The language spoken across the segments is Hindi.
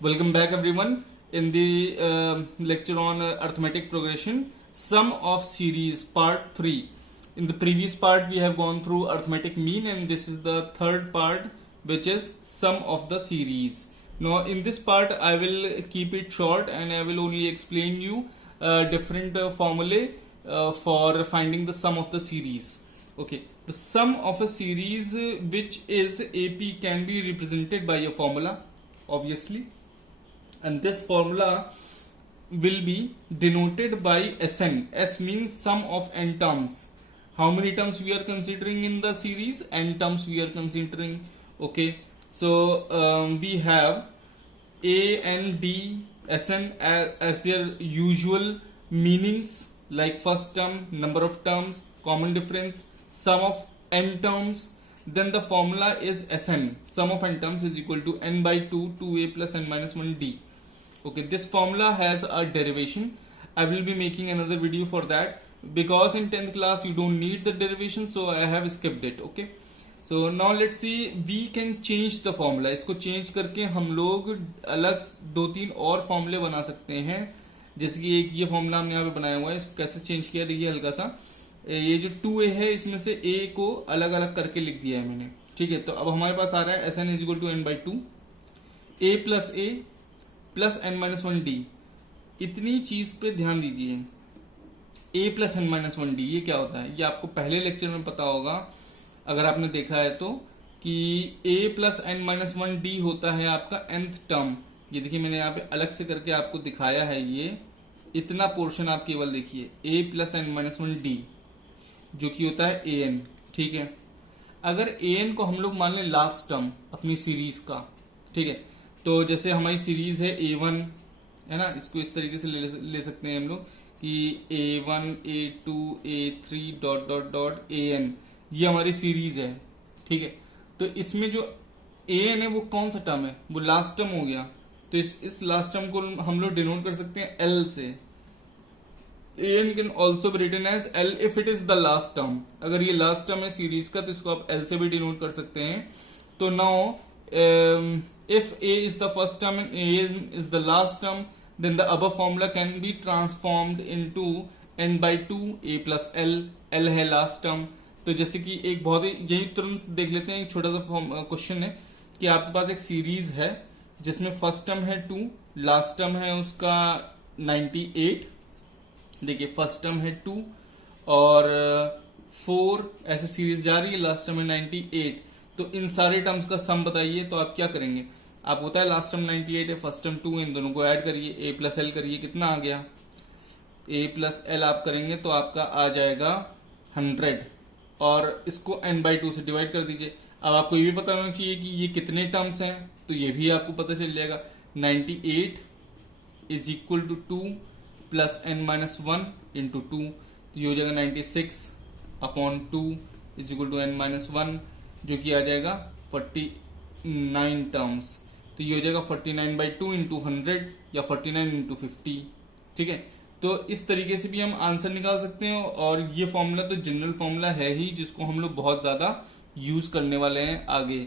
Welcome back, everyone. In the lecture on arithmetic progression, sum of series part 3. In the previous part, we have gone through arithmetic mean, and this is the third part, which is sum of the series. Now, in this part, I will keep it short and I will only explain you different formulae for finding the sum of the series. Okay, the sum of a series which is AP can be represented by a formula, obviously, and this formula will be denoted by Sn. S means sum of n terms. How many terms we are considering in the series? N terms we are considering. Okay, so we have A, N, D, Sn as their usual meanings, like first term, number of terms, common difference, sum of n terms. Then the formula is Sn. Sum of n terms is equal to n by 2, 2a plus n minus 1d. Okay, this formula has a derivation. I will be making another video for that because in 10th class you don't need the derivation, so I have skipped it. Okay, so now let's see, we can change the formula. इसको change करके हम लोग अलग दो तीन और फॉर्मूले बना सकते हैं. जैसे कि एक ये फॉर्मूला हमने यहाँ पे बनाया हुआ है, इसको कैसे चेंज किया देखिए हल्का सा. ये जो 2a है इसमें से a को अलग अलग करके लिख दिया है मैंने. ठीक है, तो अब हमारे पास आ रहा है Sn is equal to n by 2 a plus n minus 1d. इतनी चीज पे ध्यान दीजिए. a plus n minus 1d ये क्या होता है, ये आपको पहले लेक्चर में पता होगा अगर आपने देखा है तो, कि a plus n minus 1d होता है आपका nth टर्म. ये देखिए मैंने यहाँ पे अलग से करके आपको दिखाया है. ये इतना पोर्शन आप केवल देखिए, a plus n minus 1d जो कि होता है an. ठीक है, अगर an को हम लोग मान लें लास्ट टर्म अपनी सीरीज का. ठीक है, तो जैसे हमारी सीरीज है a1 है ना, इसको इस तरीके से ले सकते हैं हम लोग कि a1 a2 a3 dot dot dot an, ये हमारी सीरीज है. ठीक है, तो इसमें जो an है वो कौन सा टर्म है, वो लास्ट टर्म हो गया. तो इस लास्ट टर्म को हम लोग डिनोट कर सकते हैं l से. an can also be written as l if it is the last term. अगर ये लास्ट टर्म है सीरीज का तो इसको आप l से भी डिनोट कर सकते हैं. तो now if a is the first term and a is the last term, then the above formula can be transformed into n by 2 a plus l. l है लास्ट टर्म. तो जैसे कि एक बहुत ही यही तुरंत देख लेते हैं, एक छोटा सा क्वेश्चन है कि आपके पास एक सीरीज है जिसमें फर्स्ट टर्म है 2, लास्ट टर्म है उसका 98. देखिए फर्स्ट टर्म है 2 और 4, ऐसे सीरीज जा रही है, लास्ट टर्म है 98. तो इन सारे टर्म्स का सम बताइए. तो आप क्या करेंगे, आप होता है लास्ट टर्म 98 है, फर्स्ट टर्म 2, इन दोनों को ऐड करिए, a प्लस एल करिए, कितना आ गया, a प्लस एल आप करेंगे तो आपका आ जाएगा 100 और इसको n बाई 2 से डिवाइड कर दीजिए. अब आपको ये भी पता होना चाहिए कि ये कितने टर्म्स हैं, तो ये भी आपको पता चल जाएगा. 98 is equal to 2 plus n minus 1 into 2, तो ये हो जाएगा 96 upon 2 is equal to n minus 1, जो कि आ जाएगा 49 टर्म्स. तो ये हो जाएगा 49 बाई 2 इंटू 100 या 49 इंटू 50. ठीक है, तो इस तरीके से भी हम आंसर निकाल सकते हैं. और ये फॉर्मूला तो जनरल फॉर्मूला है ही, जिसको हम लोग बहुत ज्यादा यूज करने वाले हैं आगे.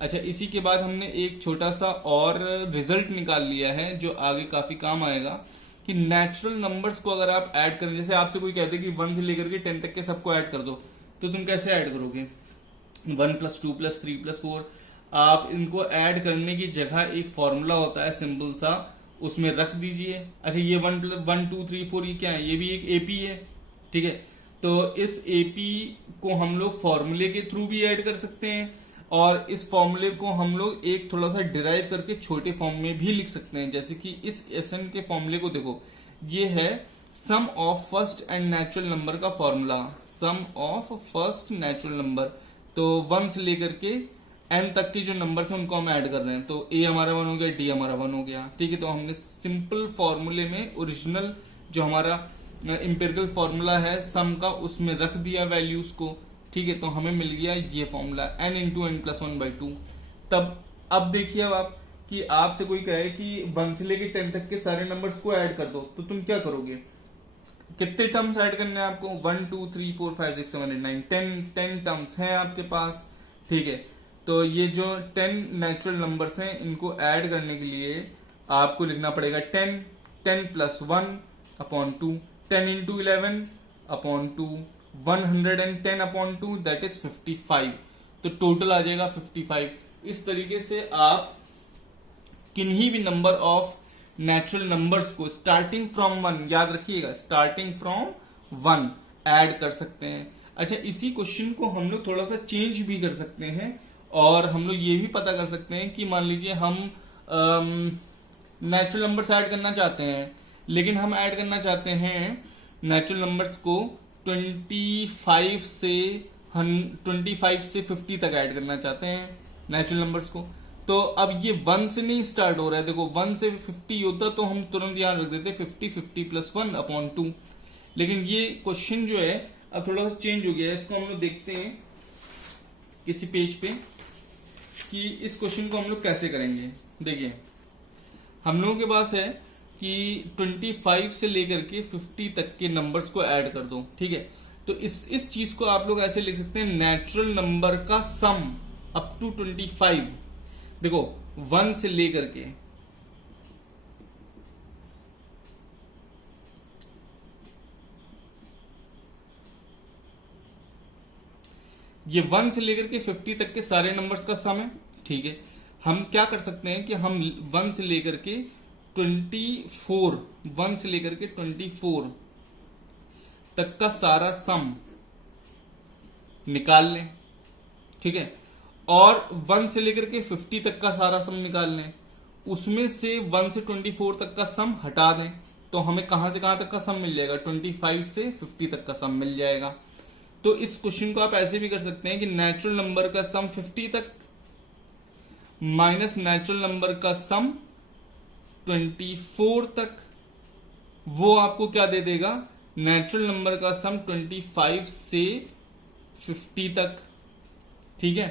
अच्छा, इसी के बाद हमने एक छोटा सा और रिजल्ट निकाल लिया है जो आगे काफी काम आएगा, कि नेचुरल नंबर्स को अगर आप ऐड करें, जैसे आपसे कोई कहते हैं कि 1 से लेकर के 10 तक के सबको ऐड कर दो, तो तुम कैसे ऐड करोगे. 1 प्लस 2 प्लस 3 प्लस 4, आप इनको ऐड करने की जगह एक फॉर्मूला होता है सिंपल सा, उसमें रख दीजिए. अच्छा, ये 1 2 3 4 ये क्या है, ये भी एक एपी है. ठीक है, तो इस एपी को हम लोग फॉर्मूले के थ्रू भी ऐड कर सकते हैं, और इस फॉर्मूले को हम लोग एक थोड़ा सा डिराइव करके छोटे फॉर्म में भी लिख सकते हैं. जैसे कि इस Sn के फॉर्मूले को देखो, ये है sum of first and natural number का formula. Sum of first natural number, तो 1 से लेकर के n तक के जो नंबर्स हैं उनको हम ऐड कर रहे हैं. तो a हमारा 1 हो गया, d हमारा 1 हो गया. ठीक है, तो हमने सिंपल फॉर्मूले में ओरिजिनल जो हमारा इंपेरिकल फॉर्मूला है सम का, उसमें रख दिया वैल्यूज को. ठीक है, तो हमें मिल गया ये formula n into n plus 1 by 2. तब अब देखिए अब आप, कि आपसे कोई कहे कि 1 से लेकर 10 तक के सारे नंबर्स को ऐड कर दो, तो तुम क्या करोगे, कितने टर्म्स ऐड करने हैं आपको, 1 2 3 4 5 6 7 8 9 10 टर्म्स हैं आपके पास. ठीक है, तो ये जो 10 नेचुरल नंबर्स हैं इनको ऐड करने के लिए आपको लिखना पड़ेगा 10, 10 plus 1/2, 10 into 11/2, 110 upon 2 that is 55। तो टोटल आ जाएगा 55। इस तरीके से आप किन्हीं भी नंबर ऑफ नेचुरल नंबर्स को स्टार्टिंग फ्रॉम 1, याद रखिएगा स्टार्टिंग फ्रॉम 1 ऐड कर सकते हैं। अच्छा, इसी क्वेश्चन को हम लोग थोड़ा सा चेंज भी कर सकते हैं और हम लोग ये भी पता कर सकते हैं कि मान लीजिए हम नेचुरल नंबर्स ऐड करना चाहते हैं, लेकिन हम ऐड करना चाहते हैं नेचुरल नंबर्स को 25 से 50 तक ऐड करना चाहते हैं नेचुरल नंबर्स को। तो अब ये 1 से नहीं स्टार्ट हो रहा है, देखो 1 से 50 होता तो हम तुरंत यहां रख देते 50 प्लस 1/2। लेकिन ये क्वेश्चन जो है अब थोड़ा सा चेंज हो गया है। इसको हम लोग देखते हैं किसी पेज पे कि इस क्वेश्चन को हम लोग कैसे करेंगे। देखिए, हम लोगों के पास है कि 25 से लेकर के 50 तक के नंबर्स को ऐड कर दो, ठीक है। तो इस चीज को आप लोग ऐसे लिख सकते हैं, नेचुरल नंबर का सम अप टू 25। देखो 1 से लेकर के ये 1 से लेकर के 50 तक के सारे नंबर्स का सम है, ठीक है। हम क्या कर सकते हैं कि हम 1 से लेकर के 24 तक का सारा सम निकाल लें, ठीक है। और 1 से लेकर के 50 तक का सारा सम निकाल लें, उसमें से 1 से 24 तक का सम हटा दें, तो हमें कहां से कहां तक का सम मिल जाएगा, 25 से 50 तक का सम मिल जाएगा। तो इस क्वेश्चन को आप ऐसे भी कर सकते हैं कि नेचुरल नंबर का सम 50 तक माइनस नेचुरल नंबर का सम 24 तक, वो आपको क्या दे देगा, नेचुरल नंबर का सम 25 से 50 तक, ठीक है।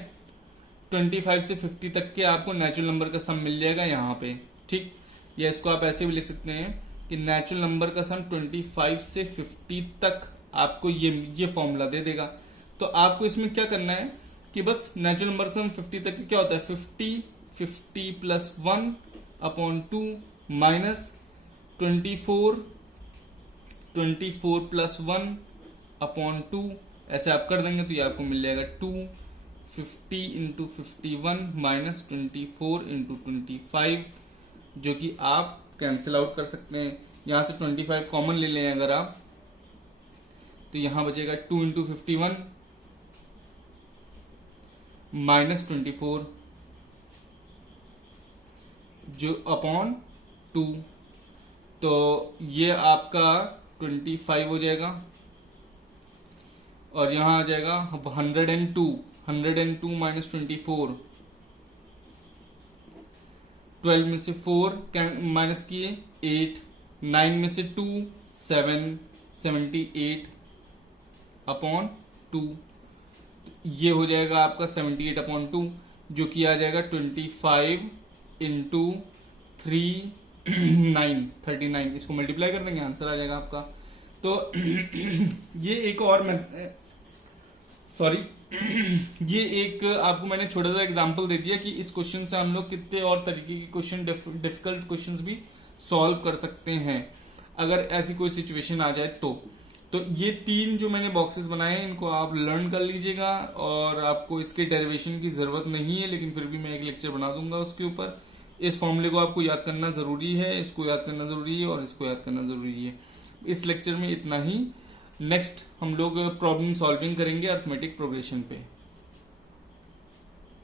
25 से 50 तक के आपको नेचुरल नंबर का सम मिल जाएगा यहां पे, ठीक। या इसको आप ऐसे भी लिख सकते हैं कि नेचुरल नंबर का सम 25 से 50 तक आपको ये फॉर्मूला दे देगा। तो आपको इसमें क्या करना है कि बस नेचुरल नंबर सम 50 तक क्या होता है, 50 प्लस 1/2 माइनस 24 प्लस 1/2, ऐसे आप कर देंगे तो ये आपको मिल जाएगा 250 इंटू 51 माइनस 24 इंटू 25, जो कि आप कैंसिल आउट कर सकते हैं। यहां से 25 कॉमन ले लें अगर आप, तो यहां बचेगा 2 इंटू 51 माइनस 24 जो अपॉन 2, तो ये आपका 25 हो जाएगा और यहां आ जाएगा 102 माइनस 24, 12 में से 4 माइनस किए 8, 9 में से 2 7, 78 अपॉन 2, ये हो जाएगा आपका 78 अपॉन 2, जो कि आ जाएगा 25 इंटू 39, इसको मल्टीप्लाई कर देंगे आंसर आ जाएगा आपका। तो ये एक और ये एक आपको मैंने छोटा सा एग्जांपल दे दिया कि इस क्वेश्चन से हम लोग कितने और तरीके के क्वेश्चन, डिफिकल्ट क्वेश्चंस भी सॉल्व कर सकते हैं अगर ऐसी कोई सिचुएशन आ जाए तो ये 3 जो मैंने बॉक्सेस बनाए हैं इनको आप लर्न कर लीजिएगा और आपको इसके डेरिवेशन की जरूरत नहीं है, लेकिन फिर भी मैं एक लेक्चर बना दूंगा उसके ऊपर। इस फॉर्मूले को आपको याद करना जरूरी है, इसको याद करना जरूरी है और इसको याद करना जरूरी है। इस लेक्चर में इतना ही। नेक्स्ट हम लोग प्रॉब्लम सॉल्विंग करेंगे अरिथमेटिक प्रोग्रेशन पे।